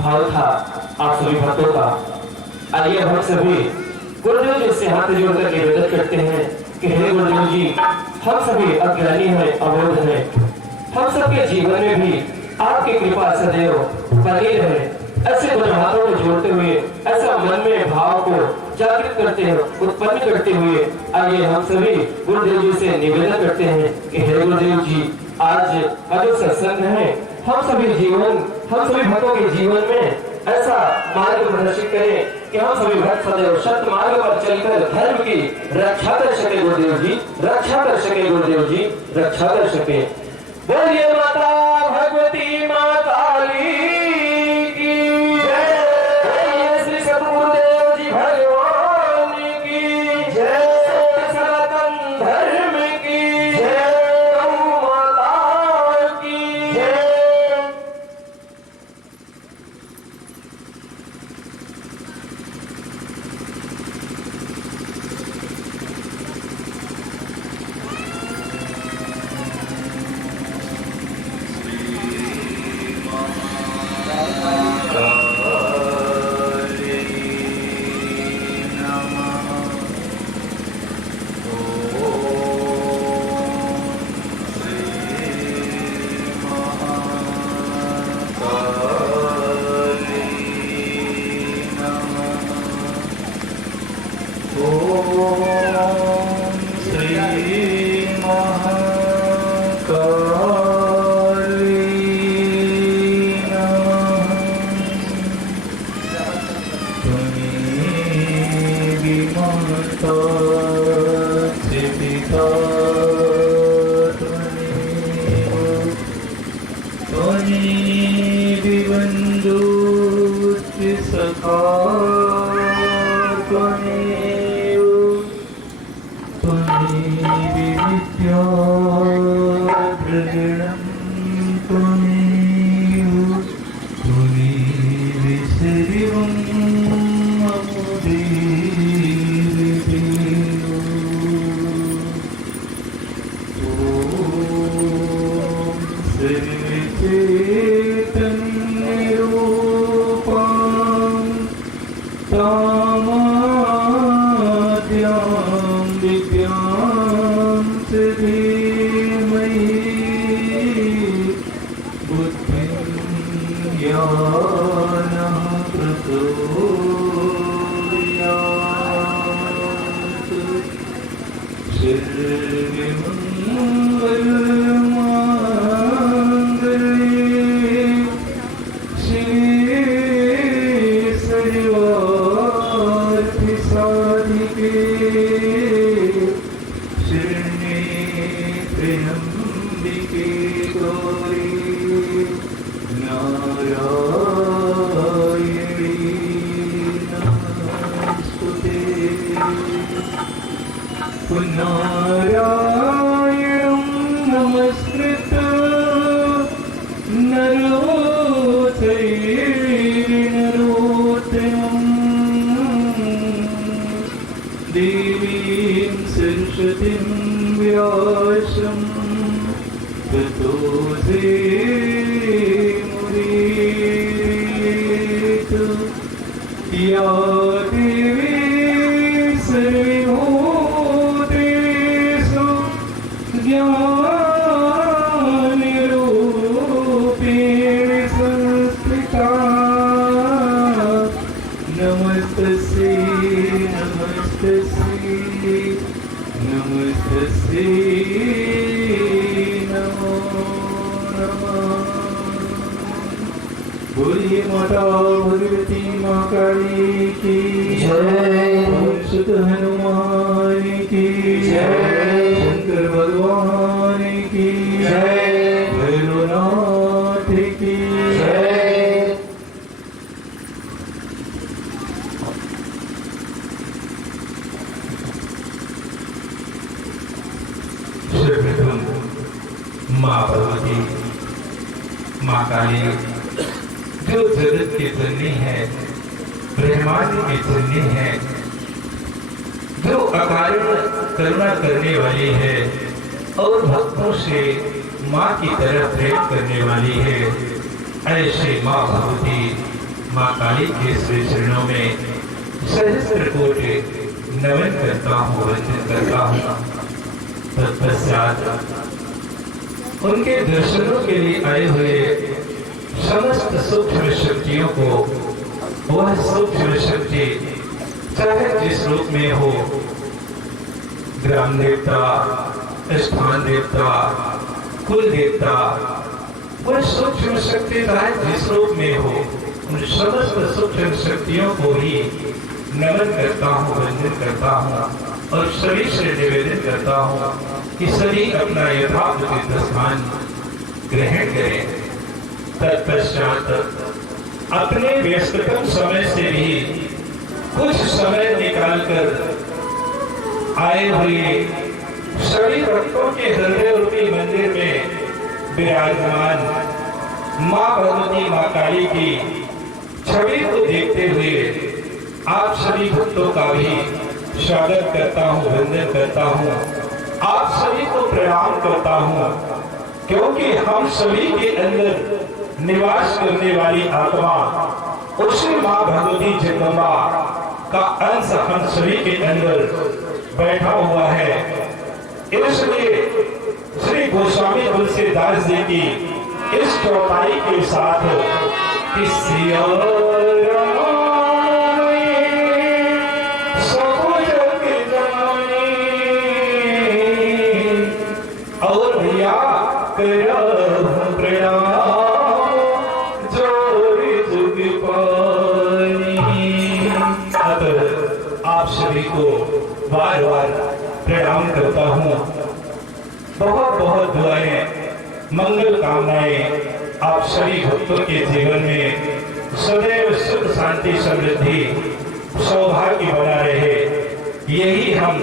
भाव था आप सभी भक्तों का। आइए हम सभी गुरुदेव जी से हाथ जोड़कर निवेदन करते हैं कि हे गुरुदेव जी, हम सभी अज्ञानी हैं, अबोध हैं, हम सबके जीवन में भी आपकी कृपा सदैव बनी रहे। ऐसे दोनों हाथों को जोड़ते हुए ऐसा मन में भाव को जागृत करते हैं, उत्पन्न करते हुए आइए हम सभी गुरुदेव जी से निवेदन करते हैं कि हे गुरुदेव जी, आज का जो सत्संग है हम सभी भक्तों के जीवन में ऐसा मार्ग प्रदर्शित करें कि हम सभी भक्त सदैव सत्य मार्ग पर चलकर धर्म की रक्षा कर सके। गुरुदेव जी रक्षा कर सके, गुरुदेव जी रक्षा कर सके। बोलिए माता भगवती माँ काली की जय, बोलिए श्री सद्गुरुदेव जी भगवान की जय, सनातन धर्म की जय, गौ माता की जय। बोलिए माता भगवती माँ काली की जय, सुत हनुमान की जय, शंकर भगवान की जय, भैरवनाथ की जय। माँ भगवती माँ काली जो जगत की जननी है, ब्रह्मांड की जननी है, जो अकारण करुणा करने वाली है और भक्तों से माँ की तरफ प्रेम करने वाली है, ऐसे माँ भगवती माँ काली के श्री चरणों में सहस्त्र कोटि नमन करता हूँ, वंदन करता हूँ। तत्पश्चात उनके दर्शनों के लिए आए हुए समस्त सूक्ष्म शक्तियों को, वह सूक्ष्म शक्ति चाहे जिस रूप में हो, ग्राम देवता, स्थान देवता, कुल देवता, वह सूक्ष्म शक्ति चाहे जिस रूप में हो, उन समस्त सूक्ष्म शक्तियों को ही नमन करता हूँ, वंदन करता हूँ और सभी से निवेदन करता हूँ कि सभी अपना यथाउचित स्थान ग्रहण करें। तत्पश्चात अपने व्यस्ततम समय से भी कुछ समय निकालकर आए हुए सभी भक्तों के हृदय रूपी मंदिर में विराजमान माँ भगवती माँ काली की छवि को देखते हुए आप सभी भक्तों का भी स्वागत करता हूँ, वंदन करता हूँ, आप सभी को प्रणाम करता हूँ, क्योंकि हम सभी के अंदर निवास करने वाली आत्मा उसी माँ भगवती जगदम्बा का अंश हम सभी के अंदर बैठा हुआ है। इसलिए श्री गोस्वामी तुलसीदास जी की इस चौपाई के साथ और भैया आप सभी को बार बार प्रणाम करता हूँ। बहुत बहुत दुआएं, मंगल कामनाएं आप सभी भक्तों के जीवन में सदैव सुख शांति समृद्धि सौभाग्य बना रहे, यही हम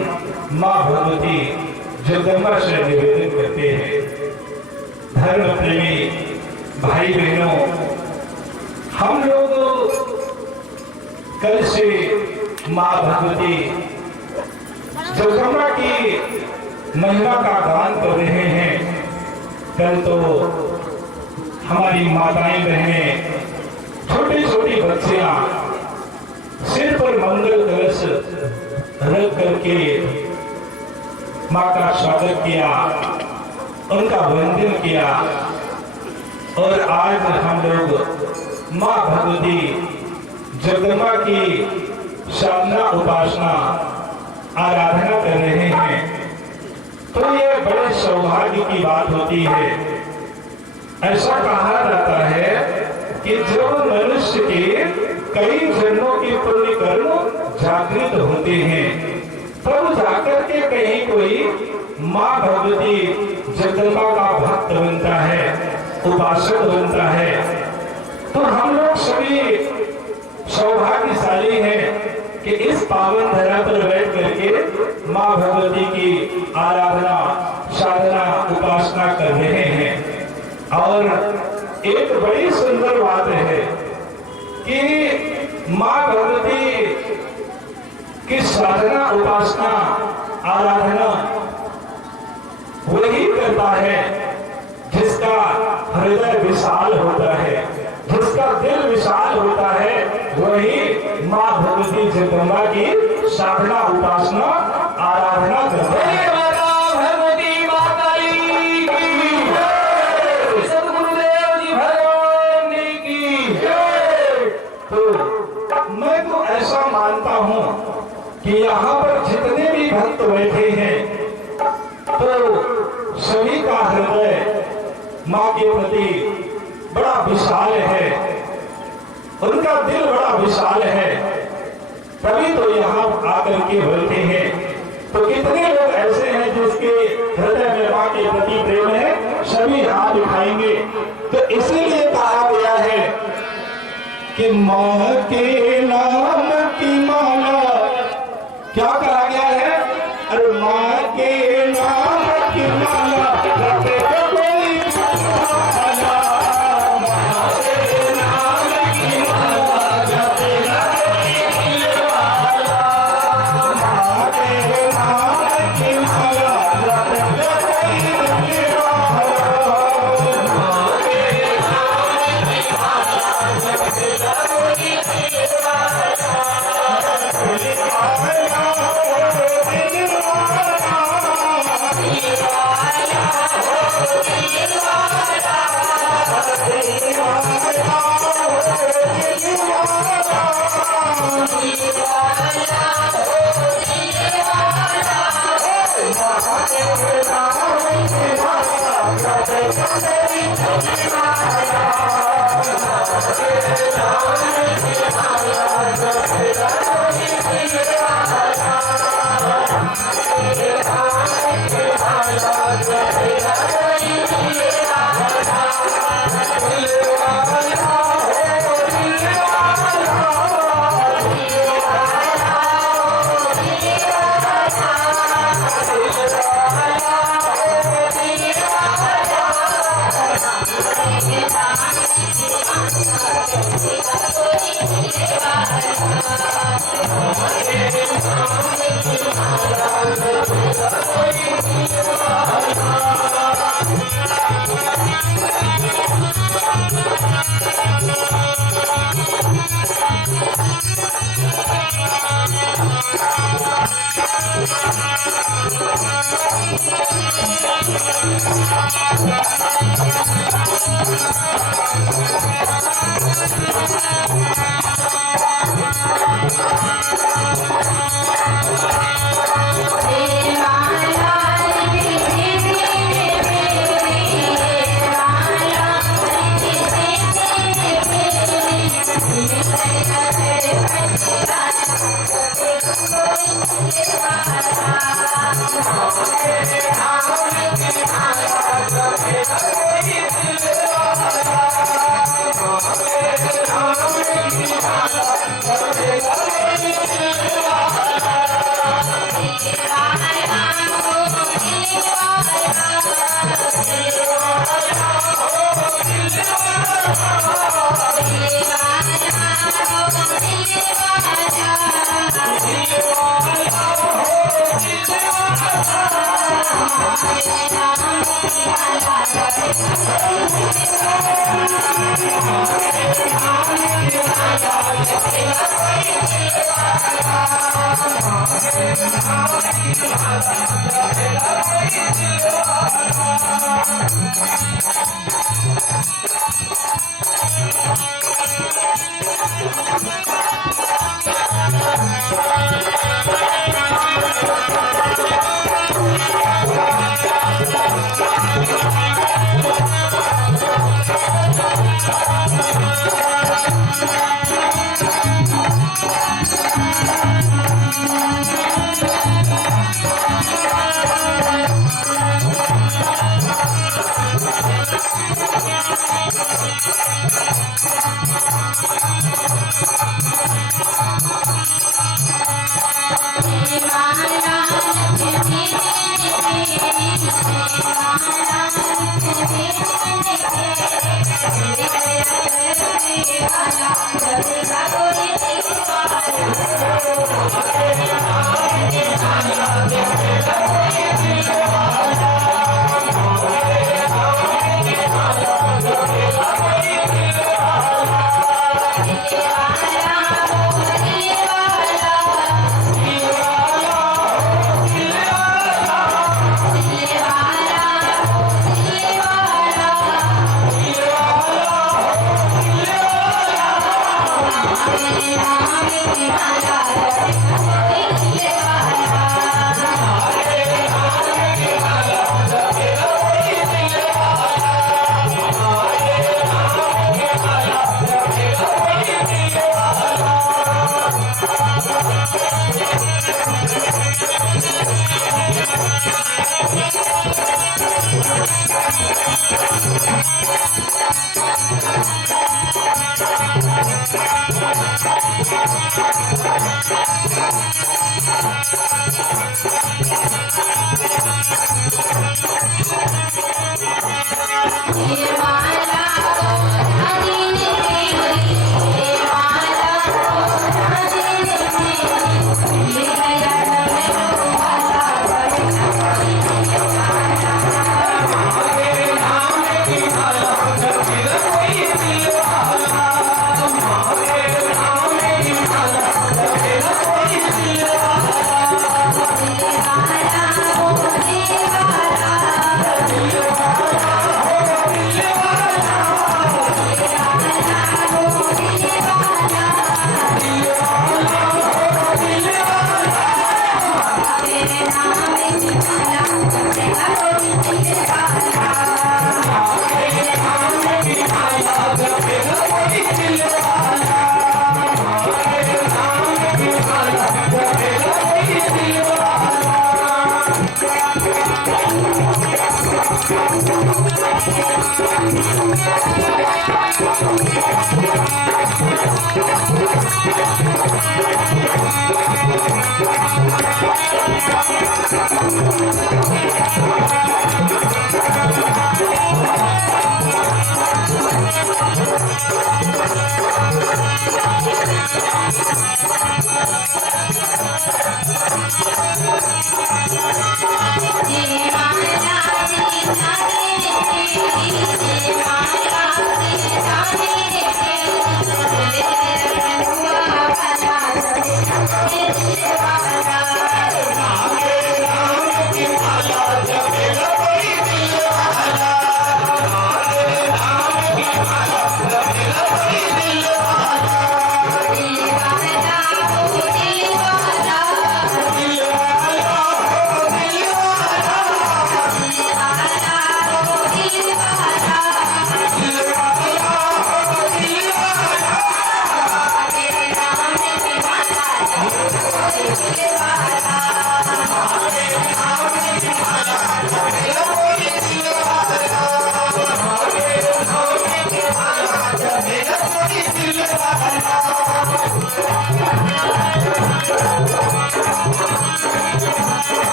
माँ भगवती जगदम्बा से निवेदन करते हैं। धर्म प्रेमी भाई बहनों, हम लोग कल से माँ भगवती जगदम्बा की महिमा का गान कर रहे हैं। कल तो हमारी माताएं बहनें, छोटी छोटी बच्चियां सिर पर मंगल कलश रख करके माँ का स्वागत किया, उनका वंदन किया। और आज हम लोग माँ भगवती जगदम्बा की साधना उपासना आराधना कर रहे हैं, तो ये बड़े सौभाग्य की बात होती है। ऐसा कहा जाता है कि जब मनुष्य के कई जन्मों के पुण्य कर्म जागृत होते हैं, तब जाकर के कहीं कोई माँ भगवती जगदम्बा का भक्त बनता है, उपासक बनता है। तो हम लोग सभी सौभाग्यशाली हैं कि इस पावन धरा पर बैठ करके माँ भगवती की आराधना, साधना, उपासना कर रहे हैं। और एक बड़ी सुंदर बात है कि माँ भगवती की साधना, उपासना, आराधना वही करता है जिसका हृदय विशाल होता है, जिसका दिल विशाल होता है, वही माँ भगवती जगदम्बा की साधना, उपासना, आराधना करता है। मैं तो ऐसा मानता हूँ कि यहाँ पर जितने भी भक्त बैठे हैं, तो सभी का हृदय माँ के प्रति बड़ा विशाल है, उनका दिल बड़ा विशाल है, तभी तो यहाँ आकर के बैठे हैं। तो कितने लोग ऐसे हैं जिसके हृदय में माँ के प्रति प्रेम है, सभी हाथ उठाएंगे। तो इसीलिए कहा गया है कि माँ के नाम की माला, क्या कहा गया है? अरे माँ के नाम की माला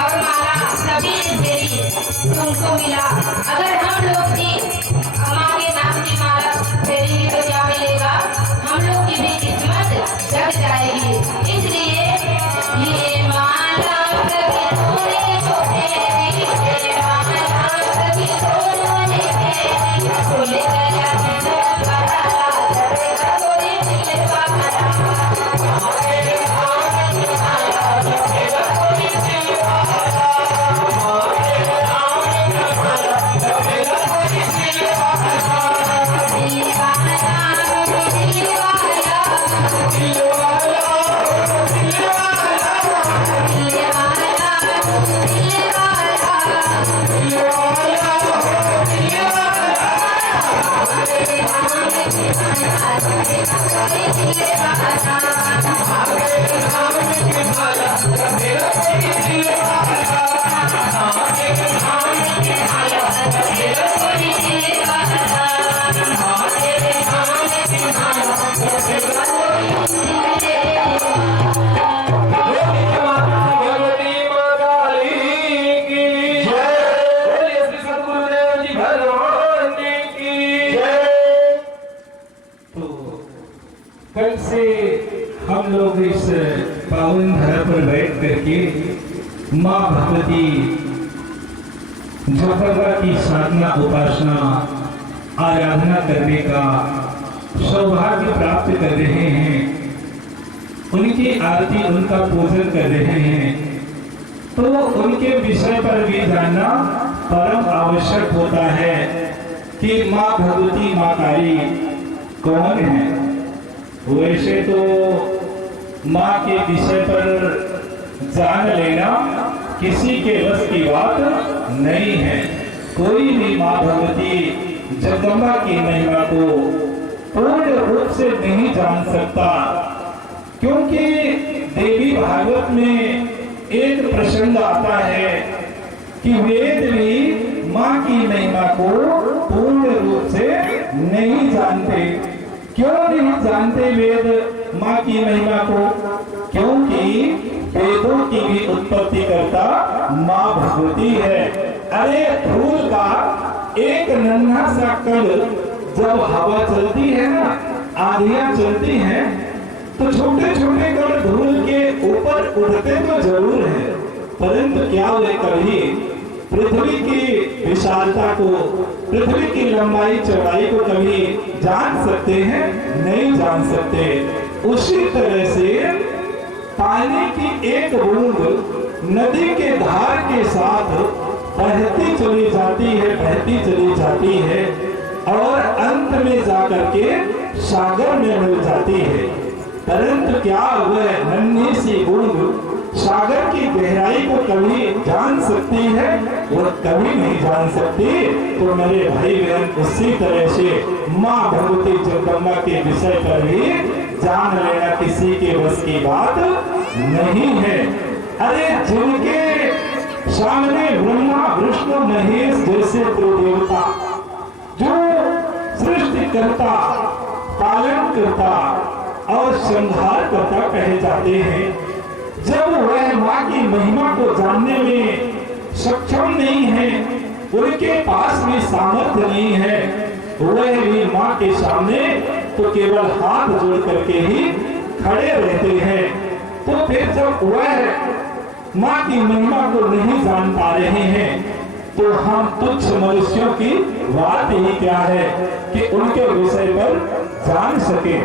और माला सभी तेरी तुमको मिला। अगर हम लोग भी माँ के नाम की माला फेरेंगे तो क्या मिलेगा? हम लोग की भी किस्मत जग जाएगी। इसलिए ये माला सभी तोरे तो फेरी, ये माला सभी तोरे से हम लोग इस पावन धरा पर बैठ करके माँ भगवती जगदम्बा की साधना उपासना आराधना करने का सौभाग्य प्राप्त कर रहे हैं, उनकी आरती उनका पूजन कर रहे हैं, तो उनके विषय पर भी जानना परम आवश्यक होता है कि माँ भगवती माँ काली कौन है। वैसे तो माँ के विषय पर जान लेना किसी के बस की बात नहीं है। कोई भी माँ भगवती जगदम्बा की महिमा को पूर्ण रूप से नहीं जान सकता, क्योंकि देवी भागवत में एक प्रसंग आता है कि वेद भी माँ की महिमा को पूर्ण रूप से नहीं जानते। क्यों नहीं जानते वेद माँ की महिमा को? क्योंकि वेदों की भी उत्पत्ति करता माँ भगवती है। अरे धूल का एक नन्हा सा कण जब हवा चलती है ना, आंधियां चलती हैं, तो छोटे छोटे कण धूल के ऊपर उड़ते तो जरूर है, परंतु क्या वे कभी पृथ्वी की विशालता को, पृथ्वी की लंबाई चौड़ाई को कभी जान सकते हैं? नहीं जान सकते। उसी तरह से पानी की एक बूंद नदी के धार के साथ बहती चली जाती है, बहती चली जाती है और अंत में जाकर के सागर में मिल जाती है, परंतु क्या वह नन्ही सी बूंद सागर की गहराई को कभी जान सकती है? वह कभी नहीं जान सकती। तो मेरे भाई बहन, उसी तरह से माँ भगवती जगदम्बा के विषय पर भी जान लेना किसी के बस की बात नहीं है। अरे जिनके सामने ब्रह्मा विष्णु महेश जैसे दो देवता, जो सृष्टि करता, पालन करता और संहार करता कहे जाते हैं, जब वह माँ की महिमा को जानने में सक्षम नहीं है, उनके पास भी सामर्थ्य नहीं है, वह भी माँ के सामने तो केवल हाथ जोड़ करके ही खड़े रहते हैं। तो फिर जब वह माँ की महिमा को नहीं जान पा रहे हैं, तो हम तुच्छ मनुष्यों की बात ही क्या है कि उनके विषय पर जान सके।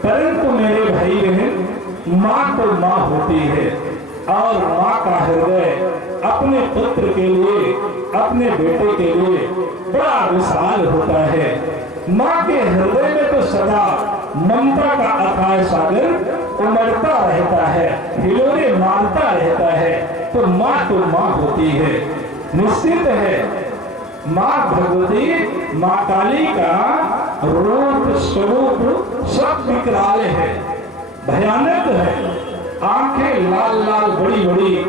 परंतु मेरे भाई बहन, माँ तो माँ होती है और माँ का हृदय अपने पुत्र के लिए, अपने बेटे के लिए बड़ा विशाल होता है। माँ के हृदय में तो सदा ममता का अथाह सागर उमड़ता रहता है, हिलोरे मारता रहता है। तो माँ तो माँ होती है, निश्चित है। माँ भगवती माँ काली का रूप स्वरूप सब विकराल है, भयानक है। आंखें लाल लाल बड़ी बड़ी,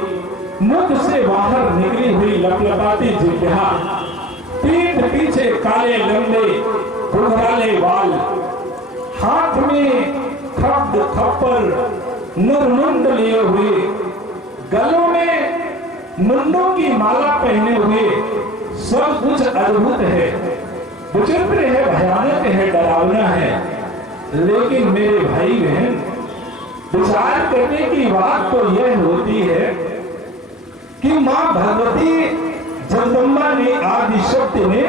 मुख से बाहर निकली हुई लपलपाती जिह्वा, पीठ पीछे काले लंबे घुंघराले बाल, हाथ में खड्ग खप्पर नरमुंड लिए हुए, गलों में मुंडों की माला पहने हुए, सब कुछ अद्भुत है, विचित्र है, भयानक है, डरावना है। लेकिन मेरे भाई बहन, विचार करने की बात तो यह होती है कि माँ भगवती जगदम्बा ने, आदि शक्ति ने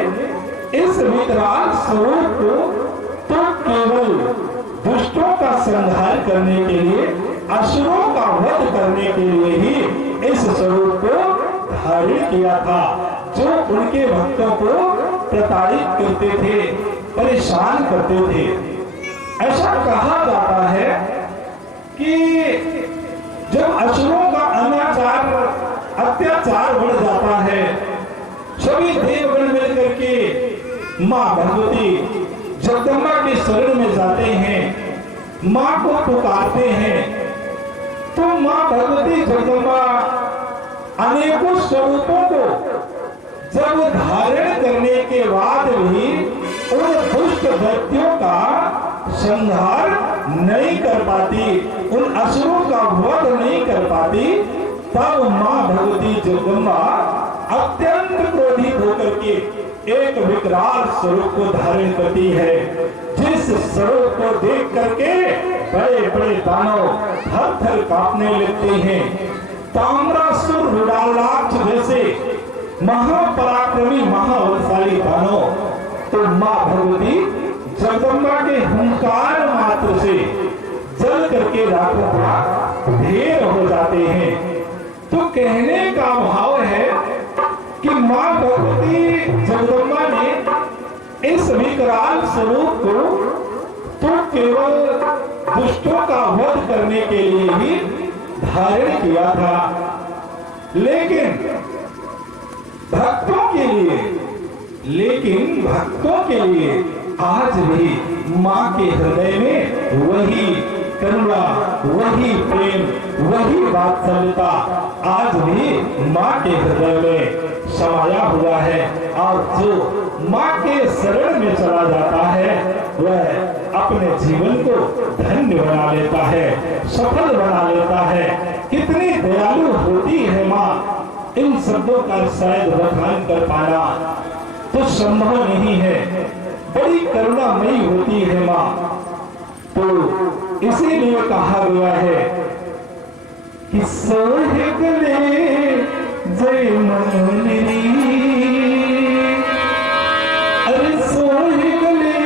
इस विकराल स्वरूप को तो केवल दुष्टों का संहार करने के लिए, असुरों का वध करने के लिए ही इस स्वरूप को धारण किया था, जो उनके भक्तों को प्रताड़ित करते थे, परेशान करते थे। ऐसा कहा जाता है कि जब असुरों का अनाचार, अत्याचार बढ़ जाता है, सभी देवगण मिलकर के माँ भगवती जगदम्बा के शरण में जाते हैं, माँ को पुकारते हैं, तो माँ भगवती जगदम्बा अनेकों स्वरूपों को जब धारण करने के बाद भी उन दुष्ट व्यक्तियों का संहार नहीं कर पाती, उन असुरों का वध नहीं कर पाती, तब माँ भगवती जगदम्बा अत्यंत क्रोधित होकर के एक विकराल स्वरूप को धारण करती है, जिस स्वरूप को देख करके बड़े बड़े दानव थर थर कांपने लगते हैं। ताम्रासुर रुडालाक्ष जैसे महापराक्रमी महाबलशाली दानव तो मां भगवती जगदम्बा के हुंकार मात्र से जल करके रातों रात ढेर हो जाते हैं। तो कहने का भाव है कि मां भगवती जगदम्बा ने इस विकराल स्वरूप को तो केवल दुष्टों का वध करने के लिए ही धारण किया था, लेकिन भक्तों के लिए आज भी मां के हृदय में वही करुणा, वही प्रेम, वही वात्सल्यता आज भी मां के हृदय में समाया हुआ है। और जो मां के शरण में चला जाता है वह अपने जीवन को धन्य बना लेता है, सफल बना लेता है। कितनी दयालु होती है मां, इन शब्दों का शायद बखान कर पाना तो संभव नहीं है। बड़ी करुणामयी होती है मां। तो इसीलिए कहा गया है कि सोहे गले जय मोहनी, अरे सोहे गले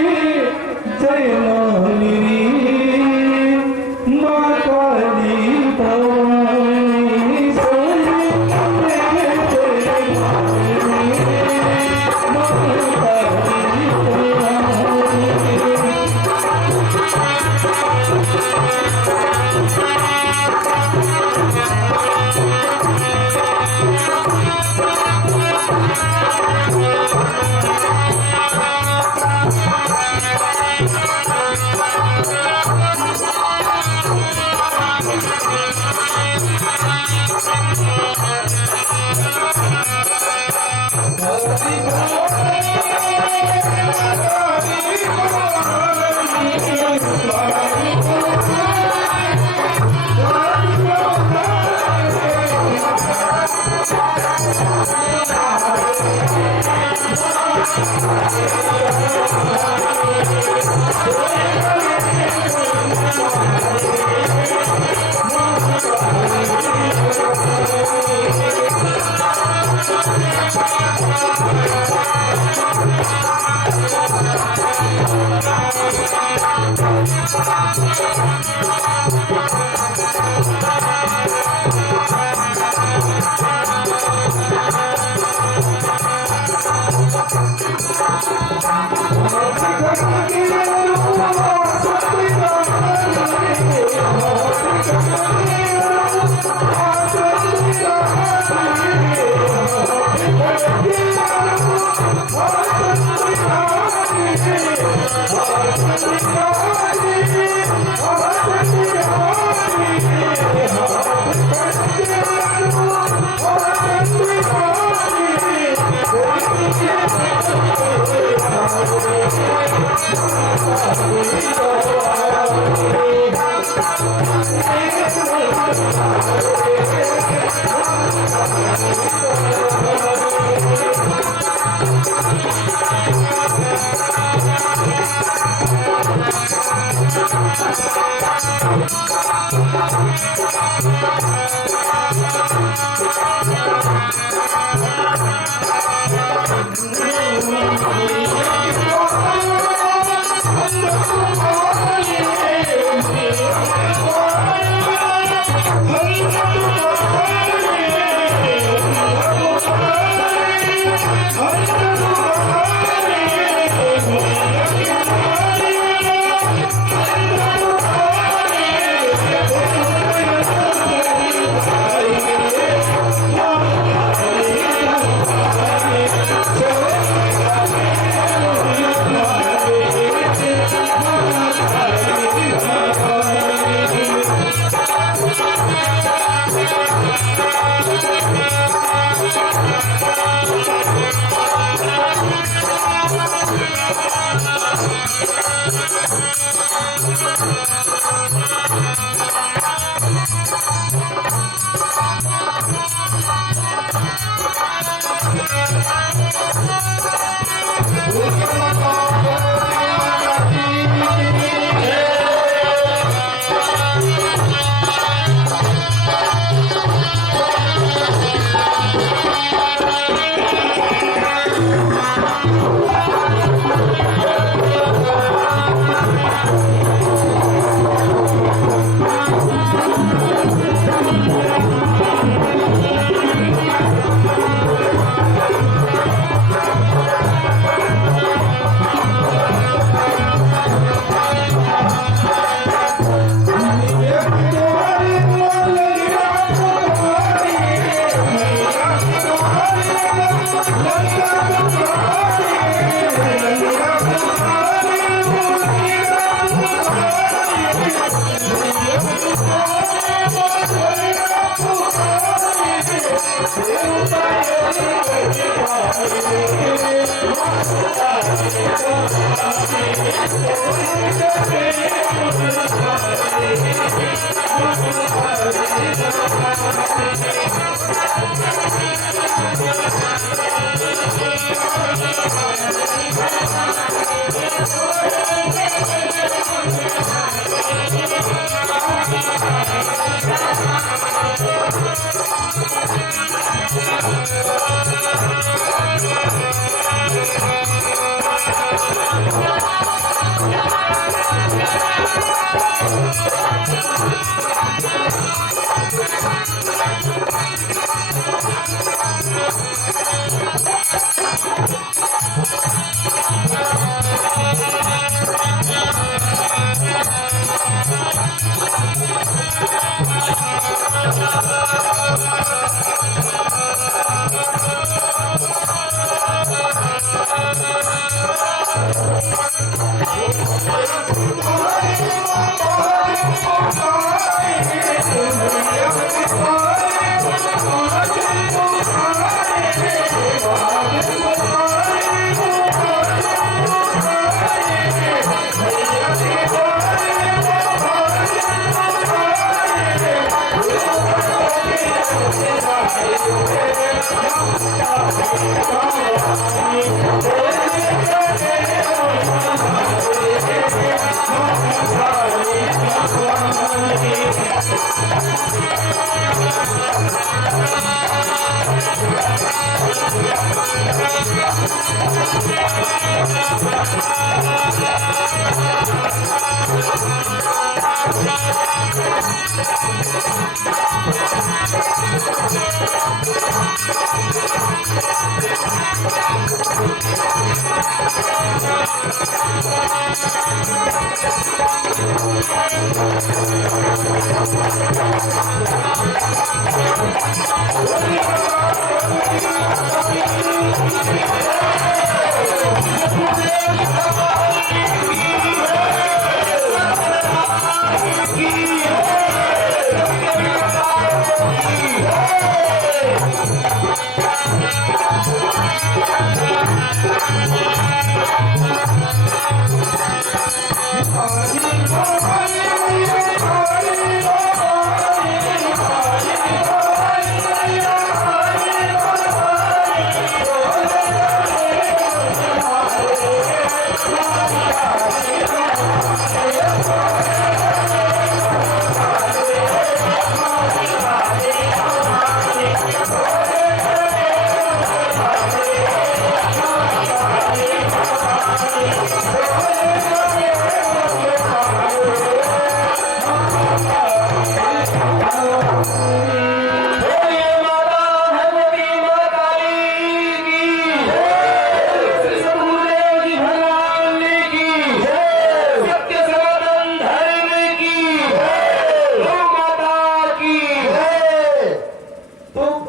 जय मोहनी, मां काली भवानी सोहे गले जय मोहनी, मां काली भवानी।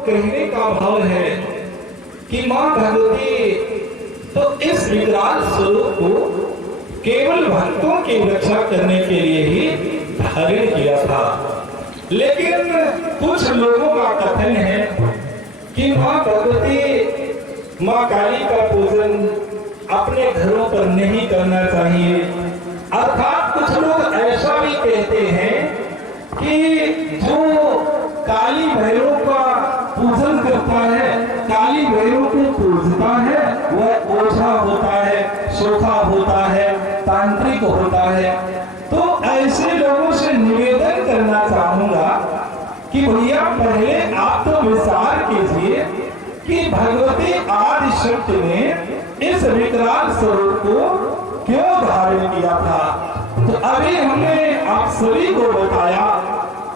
कहने का भाव है कि मां भगवती तो इस विकराल स्वरूप को केवल भक्तों की रक्षा करने के लिए ही धारण किया था। लेकिन कुछ लोगों का कथन है कि मां भगवती मां काली का पूजन अपने घरों पर नहीं करना चाहिए। अर्थात कुछ लोग ऐसा भी कहते हैं कि जो काली भैरव का पूजन करता है, काली भैरव को पूजता है, वह ओझा होता है, सोखा होता है, तांत्रिक होता है। तो ऐसे लोगों से निवेदन करना चाहूंगा कि भैया पहले आप तो विचार कीजिए कि भगवती आदि शक्ति ने इस विकराल स्वरूप को क्यों धारण किया था। तो अभी हमने आप सभी को बताया,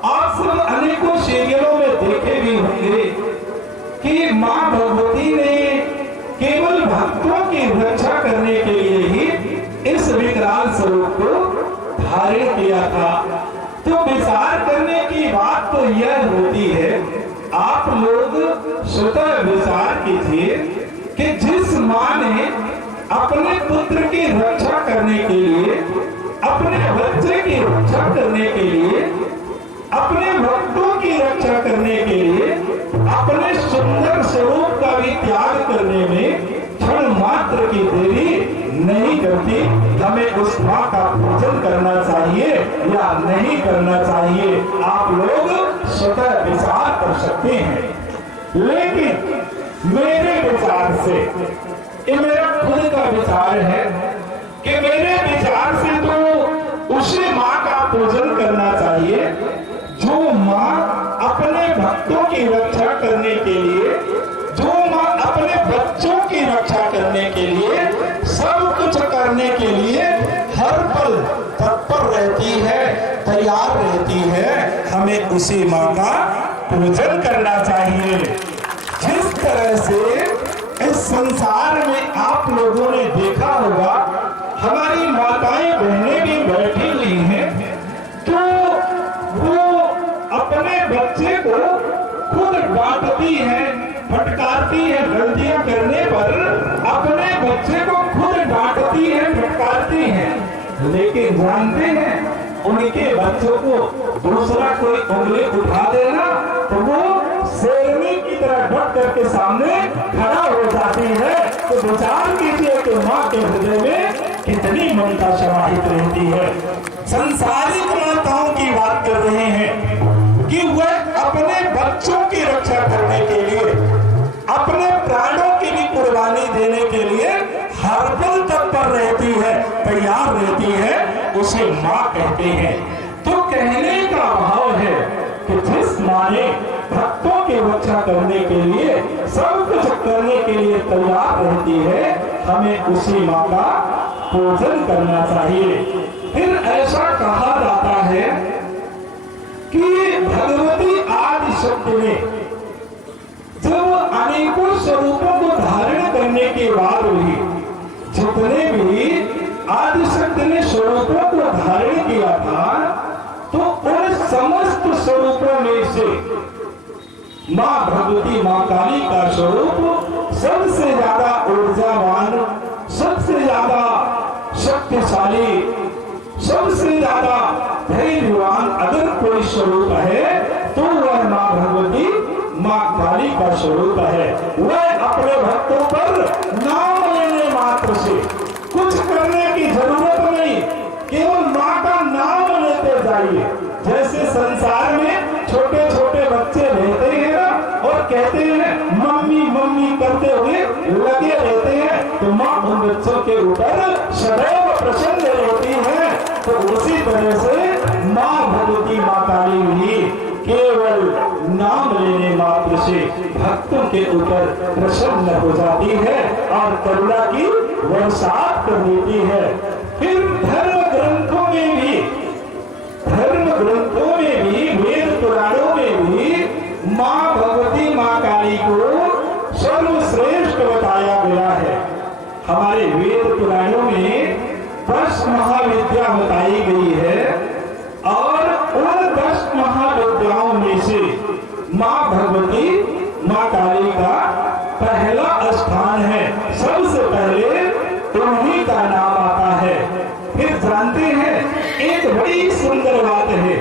आप सब अनेकों सीरियलों में देखे भी होंगे कि मां भगवती ने केवल भक्तों की रक्षा करने के लिए ही इस विकराल स्वरूप को धारण किया था। तो विचार करने की बात तो यह होती है, आप लोग स्वतः विचार कीजिए कि जिस मां ने अपने पुत्र की रक्षा करने के लिए, अपने बच्चे की रक्षा करने के लिए, अपने भक्तों की रक्षा करने के लिए अपने सुंदर स्वरूप का भी त्याग करने में क्षण मात्र की देरी प्रति हमें उस माँ का पूजन करना चाहिए या नहीं करना चाहिए, आप लोग स्वतः विचार कर सकते हैं। लेकिन मेरे विचार से, ये मेरा खुद का विचार है कि मेरे विचार से तो उसी माँ का पूजन करना चाहिए जो माँ अपने भक्तों की रक्षा करने के लिए, जो माँ अपने बच्चों की रक्षा करने के लिए, सब कुछ करने के लिए हर पल तत्पर रहती है, तैयार रहती है। हमें उसी माँ का पूजन करना चाहिए। जिस तरह से इस संसार में आप लोगों ने देखा होगा, हमारी माताएं बहनें भी बैठी हुई हैं, तो वो अपने बच्चे को खुद डांटती है, फटकारती है। गलतियां करने पर अपने बच्चे को खुद डांटती है, फटकारती है, लेकिन जानते हैं उनके बच्चों को दूसरा कोई उंगली उठा देना तो वो शेरनी की तरह डट करके सामने खड़ा हो जाती है। तो विचार कीजिए कि माँ के हृदय में कितनी ममता समाहित रहती है। संसारिक माताओं की बात कर रहे हैं कि वह अपने बच्चों की रक्षा करने के लिए, अपने प्राणों की भी कुर्बानी देने के लिए हर पल तत्पर रहती है, तैयार रहती है, उसे माँ कहते हैं। तो कहने का भाव है कि जिस माँ ने भक्तों की रक्षा करने के लिए, सब कुछ करने के लिए तैयार रहती है, हमें उसी माँ का पूजन करना चाहिए। फिर ऐसा कहा जाता है कि भगवती आदि शब्द में जब अनेकों स्वरूपों को धारण करने के बाद भी जितने भी आदि शब्द ने स्वरूपों को धारण किया था, तो उन समस्त स्वरूपों में से माँ भगवती, माँ काली का स्वरूप सबसे ज्यादा ऊर्जावान, सबसे ज्यादा शक्तिशाली, सबसे ज्यादा धैर्यवान अगर कोई स्वरूप है तो वह माँ भगवती, माँ काली का स्वरूप है। वह अपने भक्तों पर नाम लेने मात्र से, कुछ करने की जरूरत नहीं, केवल माँ का नाम लेते जाइए। जैसे संसार में छोटे छोटे बच्चे रहते हैं और कहते हैं मम्मी मम्मी करते हुए लगे रहते हैं, तो माँ उन बच्चों के ऊपर सदैव प्रसन्न रहती है। तो उसी तरह से माँ भगवती, माँ काली भी केवल नाम लेने मात्र से भक्तों के ऊपर प्रसन्न हो जाती है और करुणा की बरसात कर देती है। फिर धर्म ग्रंथों में भी, वेद पुराणों में भी माँ भगवती, माँ काली को सर्वश्रेष्ठ बताया गया है। हमारे वेद पुराणों में 10 महाविद्या बताई गई है और उन 10 महाविद्याओं में से माँ भगवती, माँ काली का पहला स्थान है। सबसे पहले उन्हीं का नाम आता है। फिर जानते हैं एक बड़ी सुंदर बात है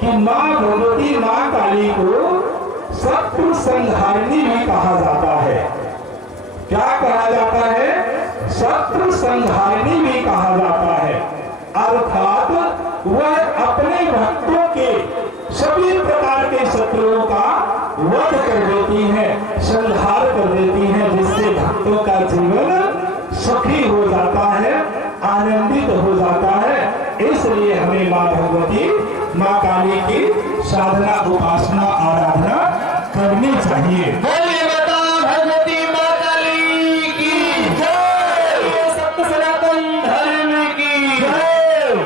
कि माँ भगवती, माँ काली को शत्रु संहारिणी भी कहा जाता है। क्या कहा जाता है? शत्रु संहारिणी भी कहा जाता है। अर्थात वह अपने भक्तों के सभी प्रकार के शत्रुओं का वध कर देती है, संहार कर देती है, जिससे भक्तों का जीवन सुखी हो जाता है, आनंदित हो जाता है। इसलिए हमें माँ भगवती, माँ काली की साधना, उपासना, आराधना करनी चाहिए। बोलिए माता भगवती, माँ काली की जय, सत्य सनातन धर्म की जय।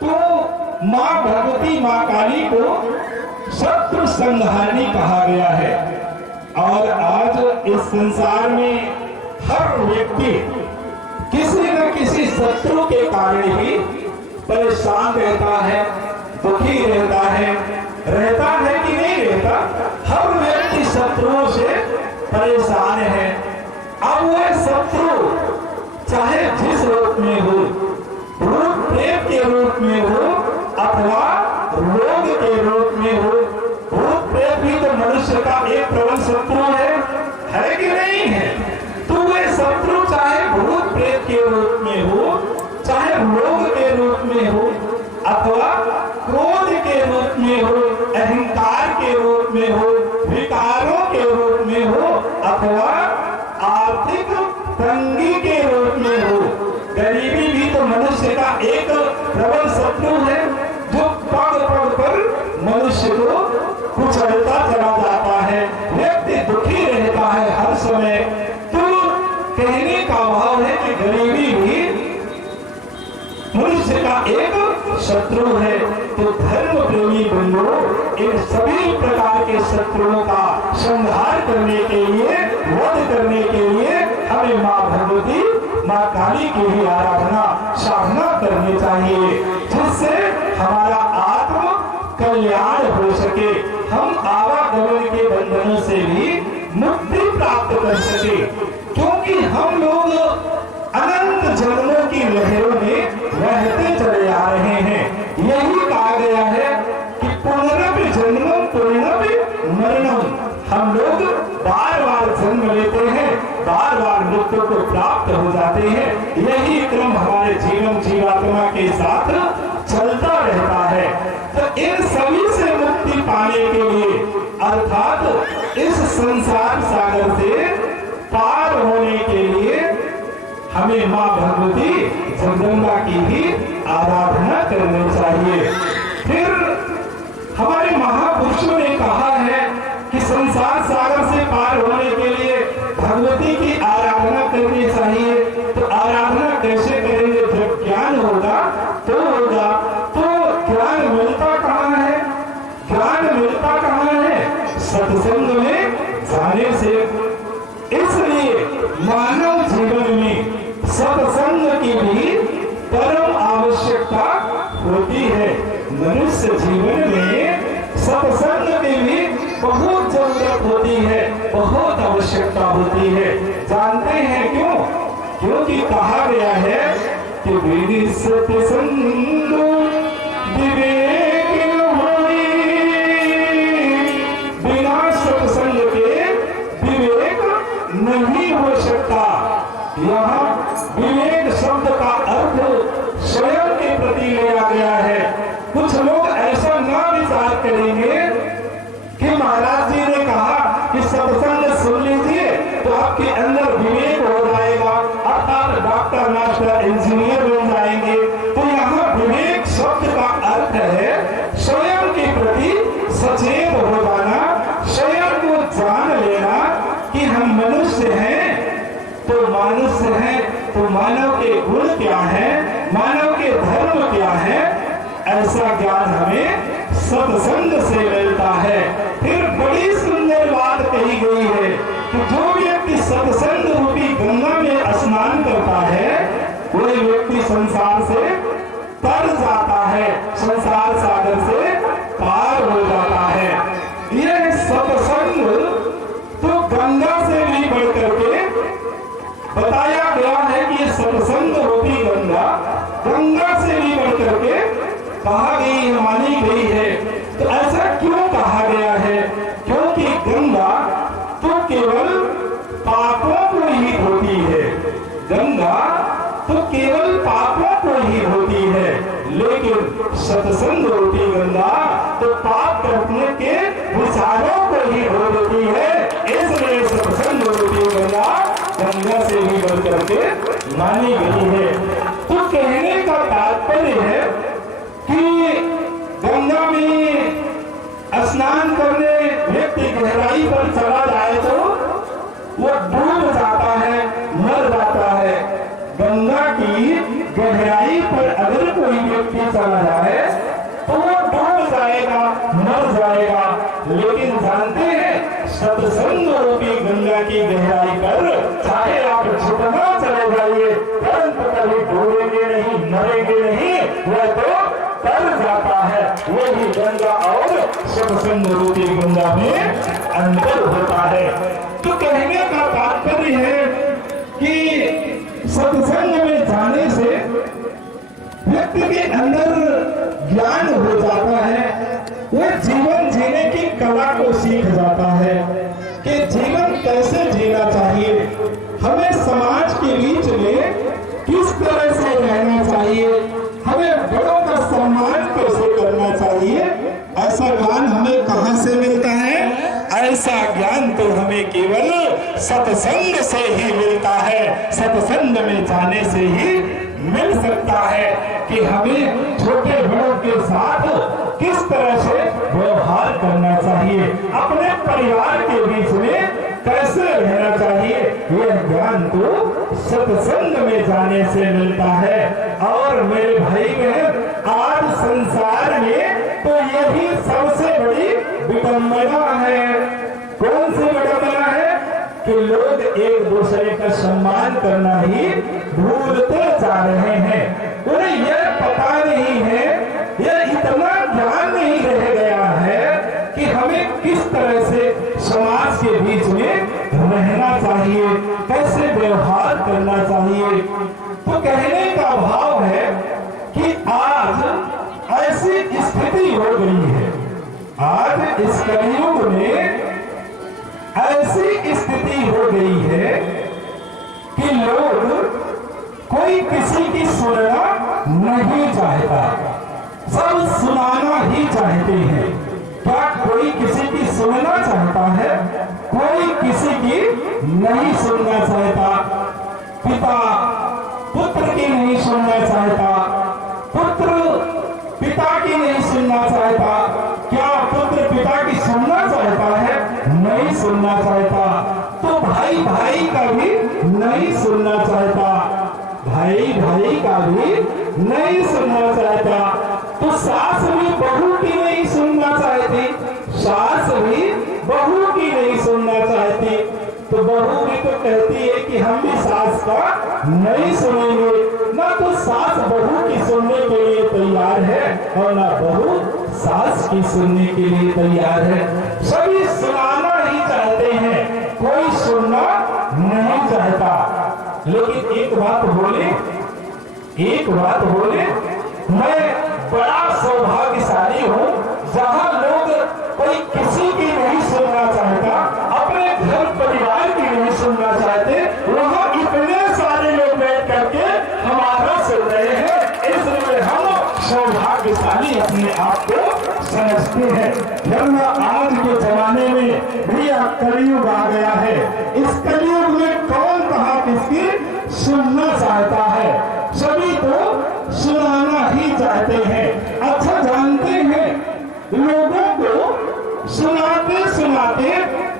तो माँ भगवती, माँ काली को शत्रु संहारिणी कहा गया है। और आज इस संसार में हर व्यक्ति किसी न किसी शत्रु के कारण ही परेशान रहता है, दुखी रहता है कि नहीं रहता? हर व्यक्ति शत्रुओं से परेशान है। अब वह शत्रु चाहे जिस रूप में हो, भूत प्रेत के रूप में हो अथवा रोग के रूप में हो। भूत प्रेत भी तो मनुष्य का एक प्रबल शत्रु है कि नहीं है? तो वह शत्रु चाहे भूत प्रेत के के रूप में हो, चाहे लोभ के रूप में हो, अथवा क्रोध के रूप में हो, अहंकार के रूप में हो, विकारों के रूप में हो, अथवा आर्थिक तंगी के रूप में हो। गरीबी भी तो मनुष्य का एक प्रबल शत्रु है, जो पग पग पर मनुष्य को कुचलता चला जाता है। व्यक्ति दुखी रहता है हर समय। तो कहने का भाव है कि गरीबी भी मनुष्य का एक शत्रु है। तो धर्म प्रेमी बंधु, इन सभी प्रकार के शत्रुओं का संहार करने के लिए, वध करने के लिए हमें माँ भगवती, माँ काली की ही आराधना साधना करनी चाहिए, जिससे हमारा आत्म कल्याण हो सके, हम आवागमन के बंधनों से भी मुक्ति प्राप्त कर सके। क्योंकि हम लोग अनंत जन्मों की लहरों में रहते चले आ रहे हैं। यही कहा गया है कि पुनरपि जन्मम पुनरपि मरणम। हम लोग बार बार जन्म लेते हैं, बार बार मृत्यु को प्राप्त हो जाते हैं। यही क्रम हमारे जीवन जीवात्मा के साथ चलता रहता है। तो इन सभी से मुक्ति पाने के लिए, अर्थात इस संसार सागर से पार होने के लिए, हमें माँ भगवती जगदम्बा की ही आराधना करनी चाहिए। फिर हमारे महापुरुषों ने कहा है कि संसार सागर से पार होने के लिए भगवती की आराधना करनी चाहिए। तो आराधना कैसे करेंगे? जब ज्ञान होगा तो होगा। तो ज्ञान मिलता कहाँ है? ज्ञान मिलता कहाँ है? सत्संग में जाने से। इसलिए मानव जीवन में सत्संग की भी परम आवश्यकता होती है। मनुष्य जीवन में सत्संग की भी बहुत जरूरत होती है, बहुत आवश्यकता होती है। जानते हैं क्यों? क्योंकि कहा गया है कि विधि सत्संग विवेक न होई, बिना सत्संग के विवेक नहीं हो सकता। यहाँ विवेक शब्द का अर्थ स्वयं के प्रति लिया गया है। कुछ लोग ऐसा ना विचार करेंगे कि महाराज जी ने कहा कि सत्संग सुन लीजिए तो आपके अंदर विवेक हो जाएगा, अर्थात डॉक्टर, मास्टर, इंजीनियर बन जाएंगे। तो यहाँ विवेक शब्द का अर्थ है स्वयं के प्रति सचेत हो जाना, स्वयं को जान लेना कि हम मनुष्य हैं तो मनुष्य हैं, तो मानव के गुण क्या है, मानव के धर्म क्या है, ऐसा ज्ञान हमें सत्संग से मिलता है। फिर बड़ी सुंदर बात कही गई है कि जो व्यक्ति सत्संग रूपी गंगा में स्नान करता है, वह व्यक्ति संसार से तर जाता है, संसार सागर से पार हो जाता है। यह सत्संग तो गंगा से भी बढ़ करके बताया गया है कि ये सत्संग रूपी गंगा, गंगा से भी बढ़ करके कहा गई है, मानी गई है। तो ऐसा क्यों कहा गया है? क्योंकि गंगा तो केवल पापों को ही धोती है, गंगा तो केवल पापों को ही धोती है, लेकिन सत्संग रूपी गंगा तो पाप करने के विचारों को ही धो देती है। इसलिए सत्संग रूपी गंगा गंगा से भी बढ़ करके मानी गई है। तो कहने का तात्पर्य है कि गंगा में स्नान करने व्यक्ति गहराई पर चला जाए तो वो डूब जाता है, मर जाता है। गंगा की गहराई पर अगर कोई व्यक्ति चला जाए तो वो डूब जाएगा, मर जाएगा। लेकिन जानते हैं सत्संग रूपी गंगा की गहराई पर चाहे आप जितना चले जाइए, परंतु कभी डूबेंगे नहीं, मरेंगे नहीं, वह तो तर जाता है। वही गंगा और सत्संग रूपी गंगा में अंतर होता है। तो कहने का तात्पर्य है कि सत्संग में जाने से व्यक्ति के अंदर ज्ञान हो जाता है, वह जीवन जीने की कला को सीख जाता है कि जीवन कैसे जीना चाहिए। हमें समाज के बीच में सत्संग से ही मिलता है, सत्संग में जाने से ही मिल सकता है कि हमें छोटे बड़ों के साथ किस तरह से व्यवहार करना चाहिए, अपने परिवार के बीच में कैसे रहना चाहिए। यह ज्ञान तो सत्संग में जाने से मिलता है। और मेरे भाई बहन, आज संसार में तो यही सबसे बड़ी विडंबना है। कौन सी विडंबना है? कि लोग एक दूसरे का सम्मान करना ही भूलते जा रहे हैं। उन्हें यह पता नहीं है, यह इतना ध्यान नहीं रह गया है कि हमें किस तरह से समाज के बीच में रहना चाहिए, कैसे व्यवहार करना चाहिए। तो कहने का भाव है कि आज ऐसी स्थिति हो गई है, आज इस कलयुग में ऐसी स्थिति हो गई है कि लोग कोई किसी की सुनना नहीं चाहता, सब सुनाना ही चाहते हैं। क्या कोई किसी की सुनना चाहता है? कोई किसी की नहीं सुनना चाहता। पिता पुत्र की नहीं सुनना चाहता, पुत्र पिता की नहीं सुनना चाहता। क्या पुत्र पिता की सुनना चाहता है? नहीं सुनना चाहता। तो भाई भाई का भी नहीं सुनना चाहता, भाई भाई का भी नहीं सुनना चाहता। तो सास भी बहू की नहीं सुनना चाहती, सास भी बहू की नहीं सुनना चाहती। तो बहू भी तो कहती है कि हम भी सास का नहीं सुनेंगे। ना तो सास बहू की सुनने के लिए तैयार है और ना बहू सास की सुनने के लिए तैयार है। सभी सुनाना ही चाहते हैं, कोई सुनना नहीं चाहता। लेकिन एक बात बोले, मैं बड़ा सौभाग्यशाली हूँ जहाँ लोग कोई किसी की नहीं सुनना चाहता, अपने घर परिवार की नहीं सुनना चाहते, वहाँ इतने सारे लोग बैठ करके हमारा सुन रहे हैं। इसलिए हम सौभाग्यशाली अपने आप को समझते हैं। वरना आज के जमाने में भैया कलयुग आ गया है। इस कलयुग में कौन कहाँ किसकी सुनना चाहता है? सभी तो सुनाना ही चाहते हैं। अच्छा जानते हैं, लोगों को सुनाते सुनाते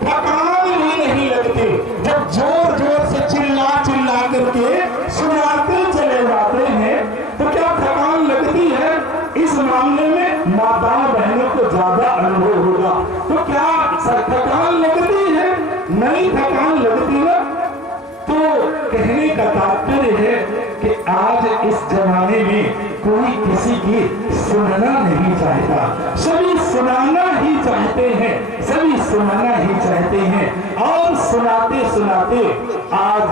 थकान भी नहीं लगती। जब जोर जोर से चिल्ला चिल्ला करके सुनाते चले जाते हैं तो क्या थकान लगती है? इस मामले में माताओं बहनों को ज्यादा अनुभव होगा। तो क्या थकान लगती है? नहीं थकान लगती ना। तो कहने का तात्पर्य है कि आज इस जमाने में कोई किसी की सुनना नहीं चाहता, सभी सुनाना ही चाहते हैं, सभी सुनाना ही चाहते हैं। और सुनाते सुनाते आज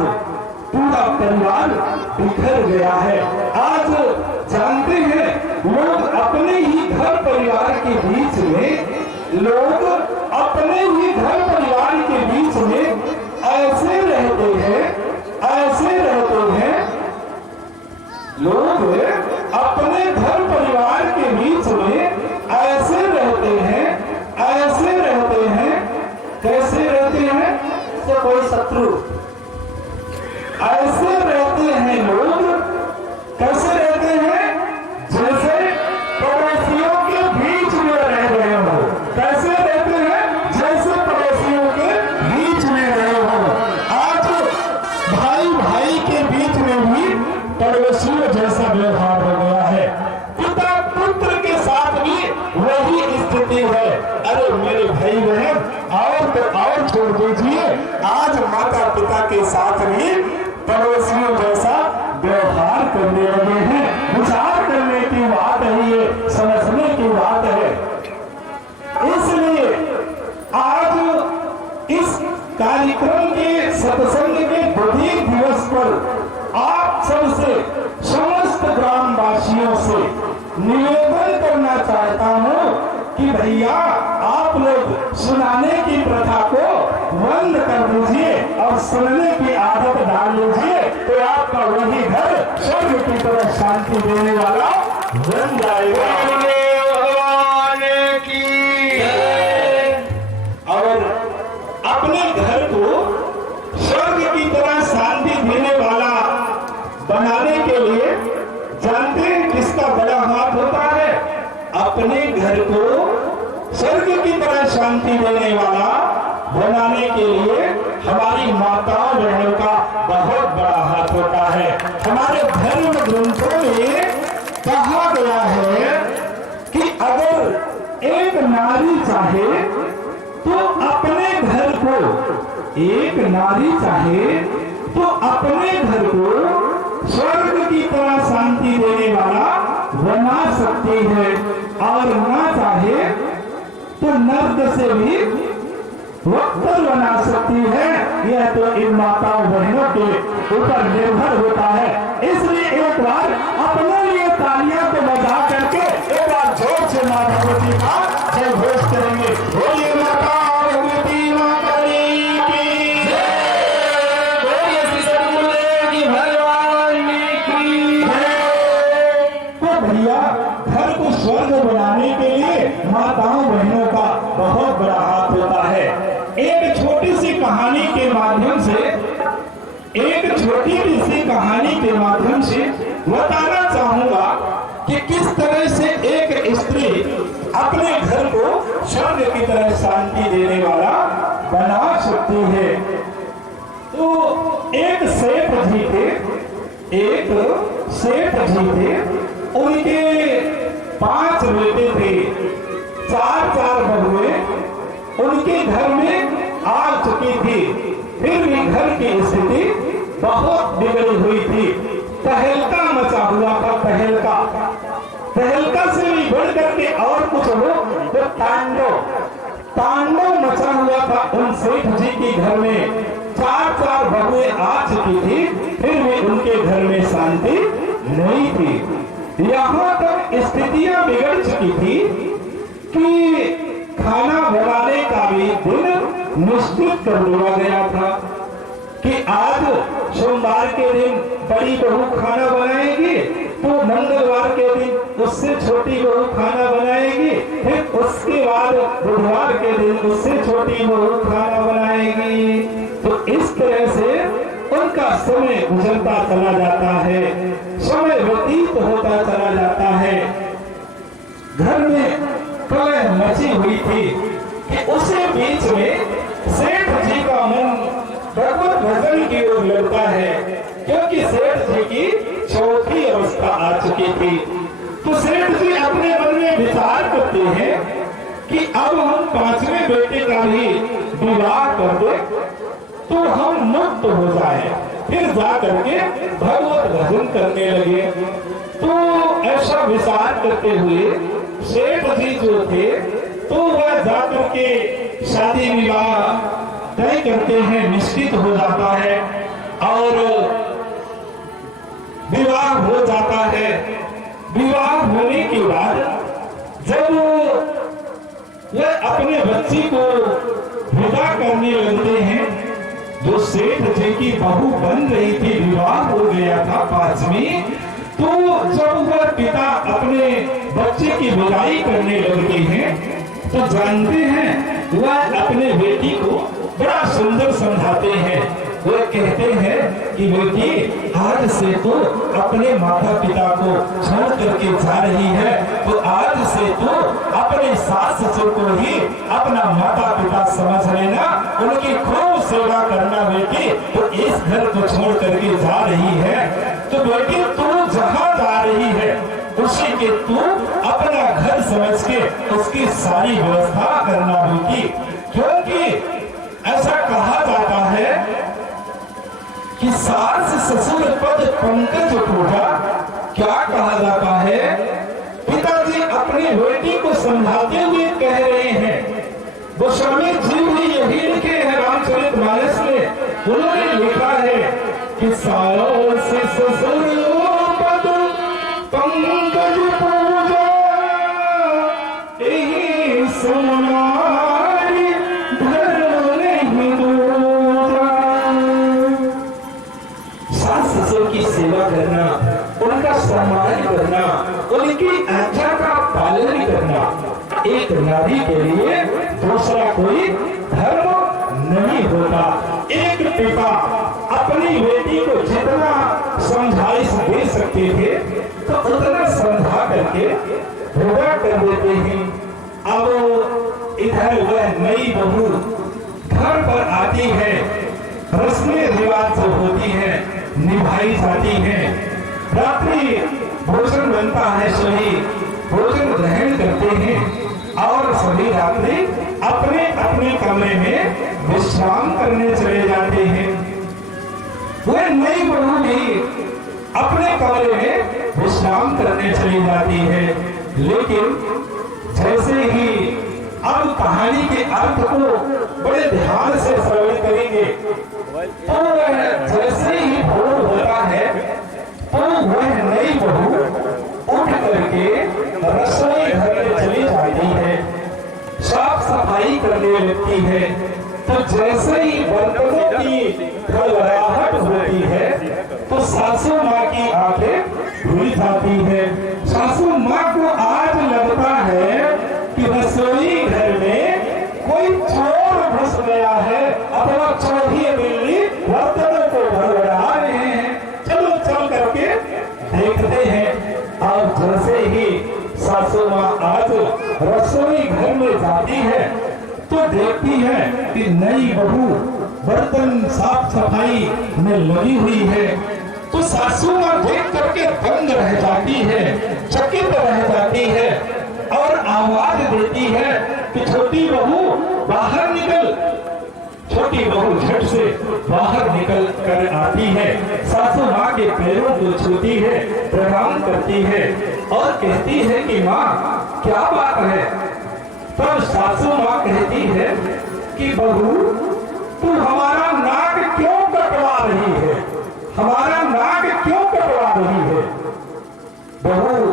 पूरा परिवार बिखर गया है। आज जानते हैं, लोग अपने ही घर परिवार के बीच में, लोग अपने ही घर परिवार के बीच में ऐसे रहते हैं, ऐसे रहते हैं। लोग अपने घर परिवार के बीच में ऐसे रहते हैं, ऐसे रहते हैं। कैसे रहते हैं? तो कोई शत्रु ऐसे रहते हैं। लोग कैसे रहते हैं? जैसे पड़ोसियों के बीच में रह रहे हो। कैसे रहते हैं? जैसे पड़ोसियों के बीच में रहे हो। आज भाई भाई के बीच में भी पड़ोसियों जैसा व्यवहार हो गया है। पिता पुत्र के साथ भी वही स्थिति है। अरे मेरे भाई बहन, और छोड़ दीजिए, आज माता पिता के साथ भी पड़ोसियों जैसा व्यवहार करने लगे हैं। विचार करने की बात है, ये समझने की बात है। इसलिए आज इस कार्यक्रम के सत्संग के प्रत्येक दिवस पर आप सबसे, समस्त ग्रामवासियों से निवेदन करना चाहता हूँ कि भैया आप लोग सुनाने की प्रथा को बंद कर दीजिए और सुनने की आदत डाल लीजिए, तो आपका वही घर स्वर्ग की तरह शांति देने वाला बन जाएगा। और अपने घर को के लिए जानते हैं किसका बड़ा हाथ होता है? अपने घर को स्वर्ग की तरह शांति देने वाला बनाने के लिए हमारी माताओं बहनों का बहुत बड़ा हाथ होता है। हमारे धर्म ग्रंथों में कहा गया है कि अगर एक नारी चाहे तो अपने घर को, एक नारी चाहे तो अपने घर को स्वर्ग की तरह शांति देने वाला बना सकती है, और ना चाहे तो नर्क से भी वक्तल बना सकती है। यह तो इन माताओं बहनों के ऊपर निर्भर होता है। इसलिए एक बार अपने लिए तालियां को बजा करके एक बार जोर से मां भगवती का जय घोष करेंगे। बोलिए माता भगवती माता की जय, बोलिए श्री सद्गुरुदेव की भगवान की जय। तो भैया, घर को स्वर्ग बनाने के लिए माताओं बहनों का बहुत बड़ा हाथ होता है। एक छोटी सी कहानी के माध्यम से, एक छोटी सी कहानी के माध्यम से बताना चाहूंगा कि किस तरह से एक स्त्री अपने घर को स्वर्ग की तरह शांति देने वाला बना सकती है। तो एक सेठ जी थे, उनके 5 बेटे थे, 4 बहुएं उनके घर में आ चुकी थी। फिर भी घर की स्थिति बहुत बिगड़ी हुई थी। तहलका मचा हुआ था, तहलका से भी बढ़ करके और कुछ हो तो तांडव मचा हुआ था उन सेठ जी के घर में। 4 बहुएं आ चुकी थी, फिर भी उनके घर में शांति नहीं थी। यहाँ तक स्थितियां बिगड़ चुकी थी कि खाना बनाने का भी दिन निश्चित कर लिया गया था कि आज सोमवार के दिन बड़ी बहू खाना बनाएगी, तो मंगलवार के दिन उससे छोटी बहू खाना बनाएगी, फिर उसके बाद बुधवार के दिन उससे छोटी बहू खाना बनाएगी। तो इस तरह से उनका समय गुजरता चला जाता है, समय व्यतीत होता चला जाता है। घर में कलह मची हुई थी कि उसी बीच में सेठ जी का मन भगवत भजन की ओर लगता है, क्योंकि सेठ जी की चौथी अवस्था आ चुकी थी। तो सेठ जी अपने मन में विचार करते हैं कि अब हम 5वें बेटे का भी विवाह कर दे तो हम मुक्त हो जाए, फिर जा करके भगवत भजन करने लगे। तो ऐसा विचार करते हुए सेठ जी जो थे तो वह जाकर के शादी विवाह तय करते हैं, निश्चित हो जाता है और विवाह हो जाता है। विवाह होने के बाद जब वह अपने बच्ची को विदा करने लगते हैं, जो सेठ जी की बहू बन रही थी, विवाह हो गया था 5वीं, तो जब वह पिता अपने बच्चे की विदाई करने लगते हैं तो जानते हैं वह अपने बेटी को बड़ा सुंदर समझाते हैं। वह कहते हैं कि बेटी आज से तो अपने माता पिता को छोड़ करके जा रही है, तो आज से तो अपने सास ससुर को ही अपना माता पिता समझ लेना, उनकी खूब सेवा करना बेटी। तो इस घर को छोड़ करके जा रही है, तो बेटी तू जहाँ जा रही है उसी के तू अपना घर समझ के उसकी सारी व्यवस्था करना होगी, क्योंकि ऐसा कहा जाता है कि सास ससुर पद पंकज पूजा। क्या कहा जाता है? पिताजी अपनी बेटी को समझाते हुए कह रहे हैं, गोस्वामी जी भी यही लिखे हैं रामचरितमानस में। उन्होंने लिखा है कि सास ससुर पद पंकज पूजा, यही सोनारी धर्म नहीं दूजा। सास ससुर की सेवा करना, उनका सम्मान करना, उनकी आज्ञा का पालन करना एक नारी के लिए दूसरा कोई धर्म नहीं होता। एक पिता अपनी बेटी को जितना समझाइश दे सकते थे तो उतना समझा करके विदा कर देते हैं। अब इधर वह नई बहू घर पर आती है, रस्में रिवाज जो होती है निभाई जाती है। रात्रि भोजन बनता है, सभी भोजन ग्रहण करते हैं और सभी रात्रि अपने अपने कमरे में विश्राम करने चले जाते हैं। वह नई बहू भी अपने कमरे में विश्राम करने चली जाती है। लेकिन जैसे ही अब कहानी के अर्थ को बड़े ध्यान से श्रवण करेंगे तो जैसे ही भोर होता है तो वह नई बहू उठ करके रसोई घर में चली जाती है, साफ सफाई करने लगती है। तो जैसे ही बर्तनों की गड़गड़ाहट होती है तो सासू माँ की आंखें खुल जाती है। सासू माँ को आज लगता है कि रसोई घर में कोई चोर घुस गया है, अपना चौधी बिल्ली बर्तनों को गड़गड़ा रहे हैं। चलो चल करके देखते हैं। और जैसे ही सासू माँ आज रसोई घर में जाती है तो देखती है कि नई बहू बर्तन साफ सफाई में लगी हुई है। तो सासू माँ देख करके दंग रह जाती है, चकित रह जाती है और आवाज देती है कि छोटी बहू बाहर निकल। छोटी बहू झट से बाहर निकल कर आती है, सासू माँ के पैरों को छूती है, प्रणाम करती है और कहती है कि माँ क्या बात है। तब सासू माँ कहती है कि बहू तू हमारा नाक क्यों कटवा रही है, हमारा नाक क्यों कटवा रही है। बहू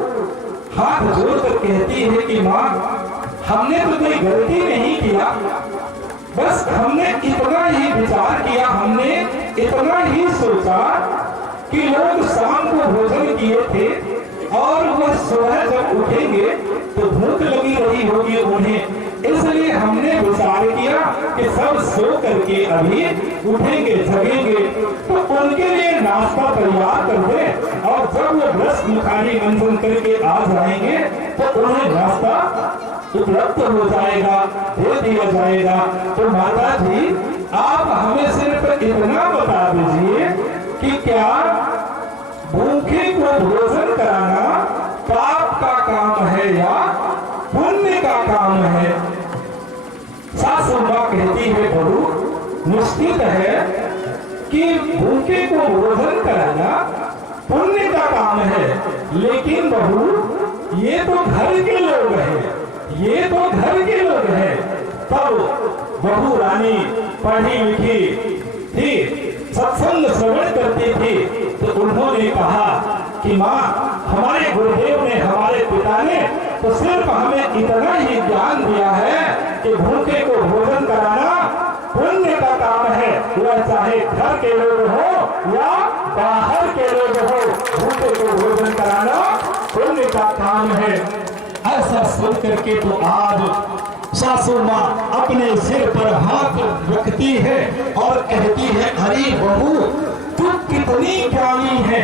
हाथ जोड़कर कहती है कि माँ हमने तो कोई गलती नहीं किया, बस हमने इतना ही विचार किया, हमने इतना ही सोचा कि लोग शाम को भोजन किए थे और वह सुबह जब उठेंगे तो भूख लगी रही होगी उन्हें, इसलिए हमने विचार किया कि सब सो करके अभी उठेंगे जगेंगे तो उनके लिए नाश्ता तैयार कर दें और जब वो ब्रश मुखारी मंथन करके आ जाएंगे तो उन्हें नाश्ता उपलब्ध हो जाएगा, दे दिया जाएगा। तो माता जी आप हमें सिर्फ इतना बता दीजिए कि क्या भूखे को भोजन कराना पाप का काम है या पुण्य का काम है। सासू माँ कहती है बहू निश्चित है कि भूखे को भोजन कराना पुण्य का काम है, लेकिन बहू ये तो घर के लोग हैं, ये तो घर के लोग हैं। तब बहू रानी पढ़ी लिखी थी, सत्संग श्रवण करती थी, तो उन्होंने कहा कि माँ हमारे गुरुदेव ने, हमारे पिता ने तो सिर्फ हमें इतना ही ज्ञान दिया है कि भूखे को भोजन कराना पुण्य का काम है, वह चाहे घर के लोग हो या बाहर के लोग हो, भूखे को भोजन कराना पुण्य का काम है। ऐसा सुन करके तो आज सासू माँ अपने सिर पर हाथ रखती है और कहती है अरे बहू तू कितनी ज्ञानी है,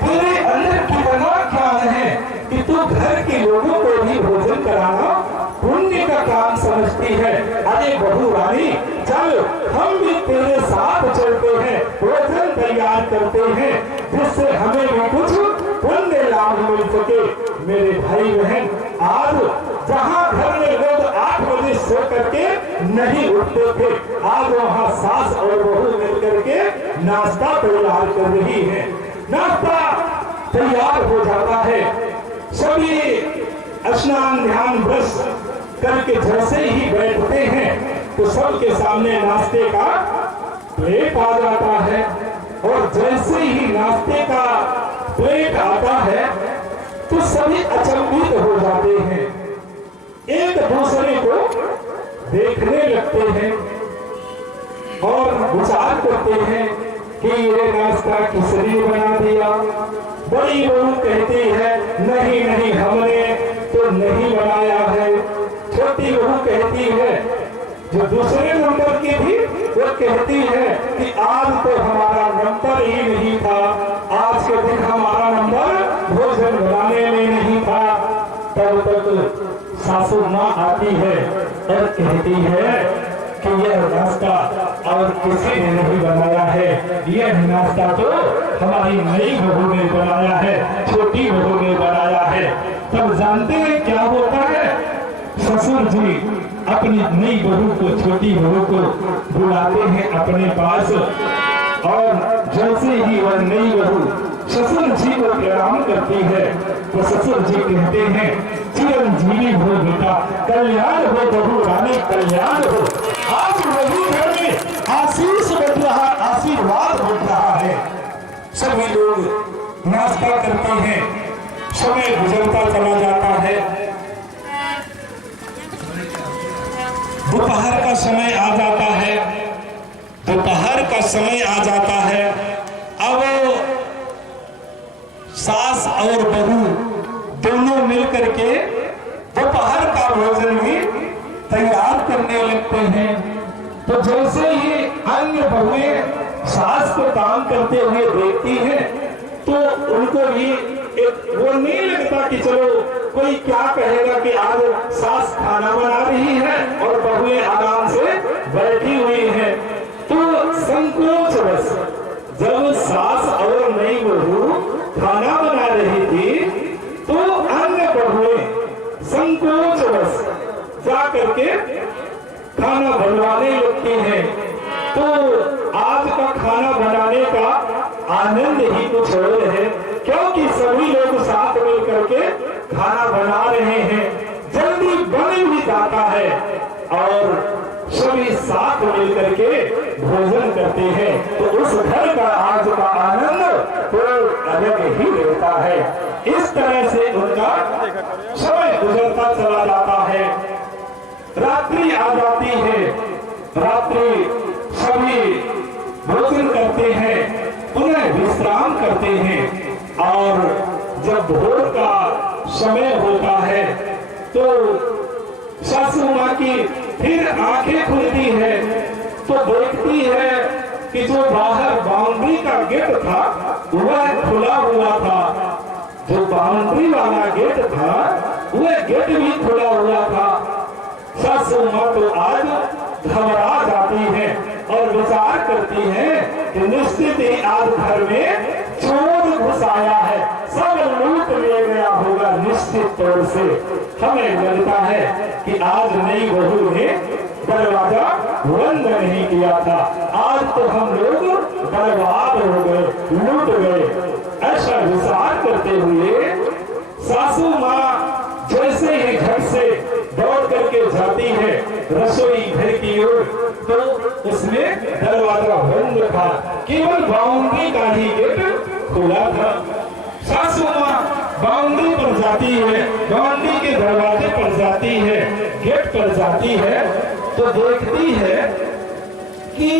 तेरे अंदर कितना ज्ञान है कि तू घर के लोगों को भी भोजन कराना पुण्य का काम समझती है। अरे बहू रानी चल हम भी तेरे साथ चलते हैं, भोजन तैयार करते हैं जिससे हमें भी कुछ पुण्य लाभ मिल सके। मेरे भाई बहन आज जहाँ घर में लोग 8 बजे सो करके नहीं उठते थे, आज वहाँ सास और बहू मिल करके नाश्ता तैयार कर रही है। नाश्ता तैयार हो जाता है, सभी स्नान ध्यान ब्रश करके जैसे ही बैठते हैं तो सबके सामने नाश्ते का प्लेट आ जाता है और जैसे ही नाश्ते का प्लेट आता है तो सभी अचंभित हो जाते हैं, एक दूसरे को देखने लगते हैं और विचार करते हैं कि ये नाश्ता किसने बना दिया। बड़ी बहू कहती है नहीं नहीं हमने तो नहीं बनाया है। छोटी बहू कहती है जो दूसरे नंबर की थी वो कहती है कि आज तो हमारा नंबर ही नहीं था, आज के दिन हमारा नंबर भोजन बनाने में नहीं था। तब तक सासू माँ आती है और कहती है कि यह नाश्ता और किसी ने नहीं बनाया है, यह नाश्ता तो हमारी नई बहू ने बनाया है, छोटी बहू ने बनाया है। तब जानते हैं क्या होता है, ससुर जी अपनी नई बहू को, छोटी बहू को बुलाते हैं अपने पास और जैसे ही वह नई बहू ससुर जी को प्रणाम करती है तो ससुर जी कहते हैं चिरंजीवी हो बेटा, कल्याण हो बहू रानी, कल्याण हो। आज वही घर में आशीष बन रहा, आशीर्वाद बन रहा है। सभी लोग नाश्ता करते हैं, समय गुजरता चला जाता है, दोपहर का समय आ जाता है, दोपहर का समय आ जाता है। अब सास और बहू दोनों मिलकर के दोपहर का भोजन भी तैयार करने लगते हैं। तो जैसे ही अन्य बहुएं सास को काम करते हुए देखती हैं तो उनको भी वो नहीं लगता कि चलो कोई क्या कहेगा कि आज सास खाना बना रही है और बहुएं आराम से बैठी हुई हैं। तो संकोच बस जब सास और नई बहू खाना बना रही थी तो अन्य बहुएं संकोच बस जा करके खाना बनवाने लगती हैं। तो आज का खाना बनाने का आनंद ही कुछ और है, क्योंकि सभी लोग साथ मिल करके खाना बना रहे हैं, जल्दी बन भी जाता है और सभी साथ मिल करके भोजन करते हैं। तो उस घर का आज का आनंद तो अलग ही रहता है। इस तरह से उनका समय गुजरता चला जाता है। रात्रि आ जाती है, रात्रि सभी भोजन करते हैं, पुनः विश्राम करते हैं और जब भोर का समय होता है तो सासू माँ की फिर आंखें खुलती है तो देखती है कि जो बाहर बाउंड्री का गेट था वह खुला हुआ था, जो बाउंड्री वाला गेट था वह गेट भी खुला हुआ था। सासू माँ तो आज घबरा जाती है और विचार करती है कि निश्चित ही आज घर में चोर घुस आया है, सब लूट ले गया होगा। निश्चित तौर से हमें लगता है कि आज नई बहू ने दरवाजा बंद नहीं किया था, आज तो हम लोग बर्बाद हो गए, लूट गए। ऐसा विचार करते हुए सासू माँ जैसे ही घर से दौड़ करके जाती है रसोई घर की ओर तो उसमें दरवाजा बंद था, केवल बाउंड्री का ही गेट खुला था। सासू माँ बाउंड्री पर जाती है, बाउंड्री के दरवाजे पर जाती है, गेट पर जाती है तो देखती है कि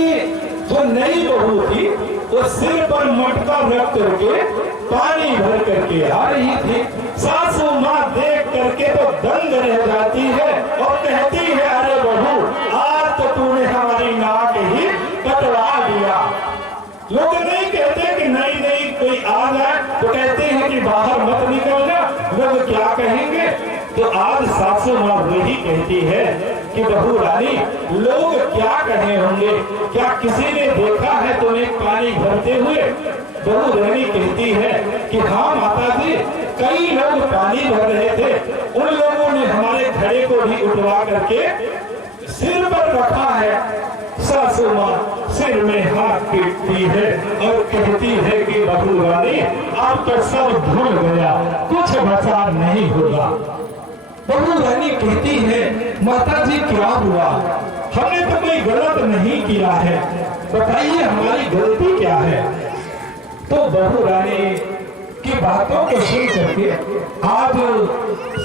जो नई बहू थी वो सिर पर मटका रख करके पानी भर करके आ रही थी। सासू माँ देख करके तो दंग रह जाती है और कहती है, अरे बहू आज तो तूने हमारी नाक ही कटवा दिया। लोग नहीं कहते कि नहीं नहीं कोई आ जाए तो कहते हैं कि बाहर मत निकलना, लोग क्या कहेंगे। तो आज सासू माँ वही कहती है कि बहू रानी लोग क्या कहे होंगे, क्या किसी ने देखा है तुम्हें पानी भरते हुए। बहू रानी कहती है कि हाँ माता जी, कई लोग पानी भर रहे थे, उन लोगों ने हमारे घड़े को भी उठवा करके सिर पर रखा है। सासू माँ सिर में हाथ पीटती है और कहती है कि बहू रानी आप तो सब भूल गया, कुछ बचा नहीं होगा। बहू रानी कहती है, माता जी क्या हुआ, हमने तो कोई गलत नहीं किया है, बताइए हमारी गलती क्या है। तो बहू रानी की बातों को सुन करके आज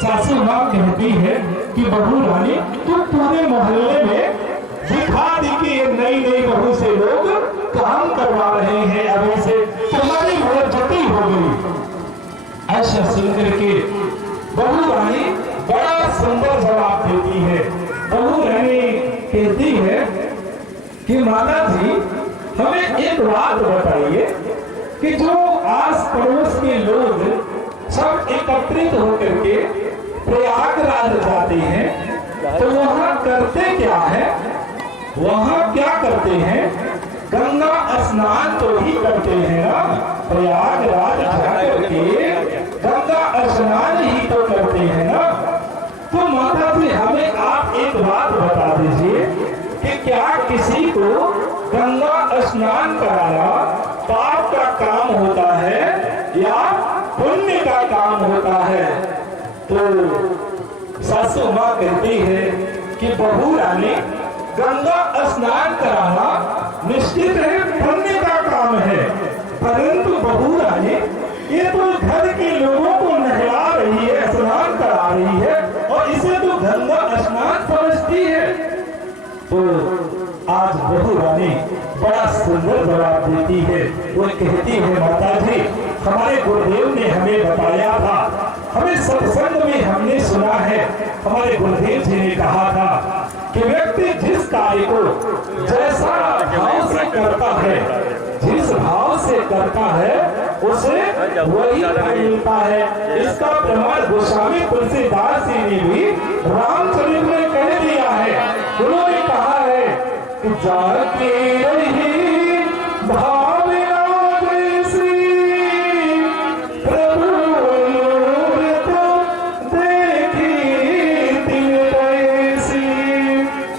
सासू माँ कहती है कि बहू रानी तुम पूरे मोहल्ले में दिखा दी कि नई नई बहू से लोग काम करवा रहे हैं, अभी से तुम्हारी बेइज्जती हो गई। ऐसा सुनकर के बहू रानी बड़ा सुंदर जवाब देती है। बहू रानी कहती है कि माता जी हमें एक बात बताइए कि जो आस पड़ोस के लोग सब एकत्रित होकर के प्रयागराज जाते हैं तो वहां करते क्या है? वहां क्या करते हैं? गंगा स्नान तो ही करते हैं ना। प्रयागराज जाकर के गंगा स्नान ही तो करते हैं ना। तो माता जी हमें आप एक बात बता दीजिए कि क्या किसी को गंगा स्नान कराना पाप का काम होता है या पुण्य का काम होता है? तो सासू माँ कहती है कि बहू रानी गंगा स्नान कराना निश्चित है पुण्य का काम है, परंतु बहू रानी ये तो घर के लोगों को नहला रही है, स्नान करा रही है और इसे तो गंगा स्नान समझती है। तो आज बहू रानी बड़ा सुंदर जवाब देती है। वो कहती है माता जी हमारे गुरुदेव ने हमें बताया था, हमें सत्संग में हमने सुना है, हमारे गुरुदेव जी ने कहा था कि व्यक्ति जिस कार्य को जैसा भाव से करता है, जिस भाव से करता है उसे वही फल मिलता है। इसका प्रमाण गोस्वामी तुलसीदास जी ने भी रामचरित में कह दिया है। उन्होंने कहा है कि जाके रही भावना जैसी प्रभु देखी तिल ऐसी।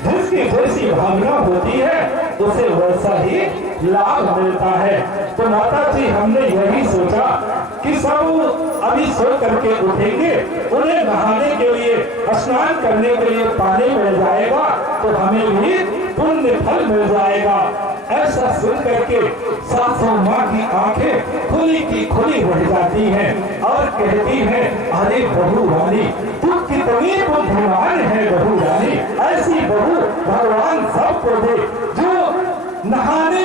जिसकी जैसी भावना होती है उसे वैसा ही लाभ मिलता है। तो माता जी हमने यही सोचा कि सब अभी सो करके उठेंगे, उन्हें नहाने के लिए स्नान करने के लिए पानी मिल जाएगा तो हमें भी पुण्य फल मिल जाएगा। ऐसा सुन करके सासू माँ की आंखें खुली की खुली रह जाती हैं और कहती हैं अरे बहू रानी तू कितनी बुद्धिमान है बहू रानी, ऐसी बहू भगवान सबको दे जो नहाने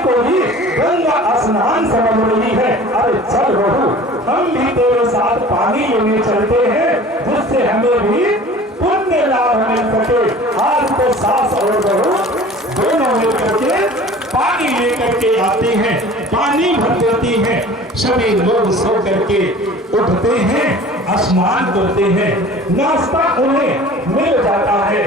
को भी गंगा स्नान समझ रही है। अरे चल बहू हम भी तेरे साथ पानी लेने चलते हैं जिससे हमें भी पुण्य लाभ मिल सके। आज तो सास और बहू दोनों मिलकर के पानी लेकर के आती हैं, पानी भर देती हैं, सभी लोग सो करके उठते हैं, स्नान करते हैं, नाश्ता उन्हें मिल जाता है।